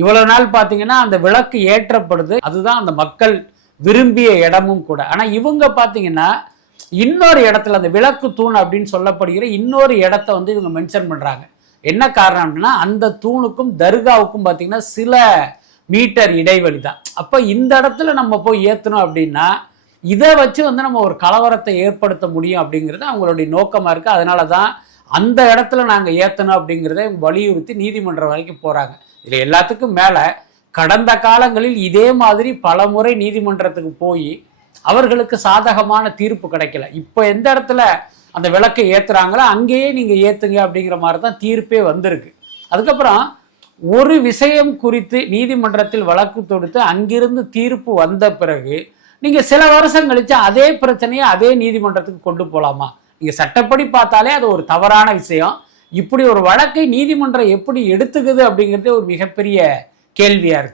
இவ்வளவு நாள் பார்த்தீங்கன்னா அந்த விளக்கு ஏற்றப்படுது, அதுதான் அந்த மக்கள் விரும்பிய இடமும் கூட. ஆனா இவங்க பார்த்தீங்கன்னா இன்னொரு இடத்துல அந்த விளக்கு தூண் அப்படின்னு சொல்லப்படுகிற இன்னொரு இடத்த வந்து இவங்க மென்ஷன் பண்றாங்க. என்ன காரணம்னா அந்த தூணுக்கும் தர்காவுக்கும் பார்த்தீங்கன்னா சில மீட்டர் இடைவெளி தான். அப்ப இந்த இடத்துல நம்ம போய் ஏற்றணும் அப்படின்னா இதை வச்சு வந்து நம்ம ஒரு கலவரத்தை ஏற்படுத்த முடியும் அப்படிங்கிறது அவங்களுடைய நோக்கமா இருக்கு. அதனால தான் அந்த இடத்துல நாங்கள் ஏற்றணும் அப்படிங்கிறத வலியுறுத்தி நீதிமன்றம் வரைக்கும் போறாங்க. இதில் எல்லாத்துக்கும் மேலே கடந்த காலங்களில் இதே மாதிரி பல முறை நீதிமன்றத்துக்கு போய் அவர்களுக்கு சாதகமான தீர்ப்பு கிடைக்கல. இப்போ எந்த இடத்துல அந்த விளக்கை ஏற்றுறாங்களோ அங்கேயே நீங்கள் ஏற்றுங்க அப்படிங்கிற மாதிரி தான் தீர்ப்பே வந்திருக்கு. அதுக்கப்புறம் ஒரு விஷயம் குறித்து நீதிமன்றத்தில் வழக்கு தொடுத்து அங்கிருந்து தீர்ப்பு வந்த பிறகு நீங்கள் சில வருஷம் கழிச்சு அதே பிரச்சனையை அதே நீதிமன்றத்துக்கு கொண்டு போகலாமா? நீங்கள் சட்டப்படி பார்த்தாலே அது ஒரு தவறான விஷயம். இப்படி ஒரு வழக்கை நீதிமன்றம் எப்படி எடுத்துக்குது அப்படிங்கிறதே ஒரு மிகப்பெரிய கேள்வியாக இருக்கு.